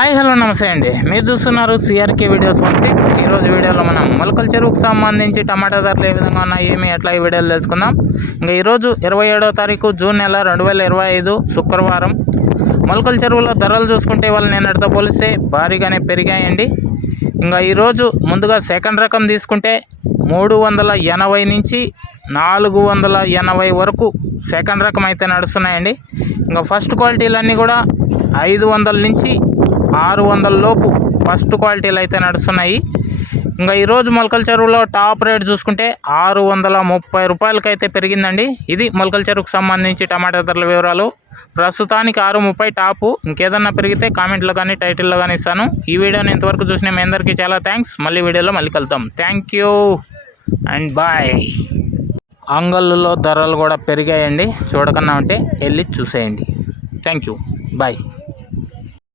Hi hello నమస్తే అండి. మీరు చూస్తున్నారు సిఆర్కే వీడియోస్ 16. ఈరోజు వీడియోలో మనం మొలకల చెరువుకు సంబంధించి టమాటా ధరలు ఏ విధంగా ఉన్నాయి, ఏమి ఎట్లా ఈ వీడియోలు తెలుసుకుందాం. ఇంకా ఈరోజు 27వ తారీఖు జూన్ నెల 2025 శుక్రవారం. మొలకల చెరువులో ధరలు చూసుకుంటే వాళ్ళు నిన్నటితో పోలిస్తే భారీగానే పెరిగాయండి. ఇంకా ఈరోజు ముందుగా సెకండ్ రకం తీసుకుంటే 380 నుంచి 480 వరకు సెకండ్ రకం అయితే నడుస్తున్నాయండి. ఇంకా ఫస్ట్ క్వాలిటీలన్నీ కూడా 500 నుంచి 600 లోపు ఫస్ట్ క్వాలిటీలు అయితే నడుస్తున్నాయి. ఇంకా ఈరోజు మొలకల చెరువులో టాప్ రేట్ చూసుకుంటే 630 రూపాయలకి అయితే పెరిగిందండి. ఇది మొలకల చెరువుకు సంబంధించి టమాటా ధరల వివరాలు. ప్రస్తుతానికి 630 టాపు. ఇంకేదన్నా పెరిగితే కామెంట్లో కానీ టైటిల్లో కానీ ఇస్తాను. ఈ వీడియోని ఇంతవరకు చూసిన మీ అందరికీ చాలా థ్యాంక్స్. మళ్ళీ వీడియోలో మళ్ళీ కలుద్దాం. Thank you and bye. అంగళ్ళలో ధరలు కూడా పెరిగాయండి. చూడకన్నా ఉంటే వెళ్ళి చూసేయండి. Thank you, bye.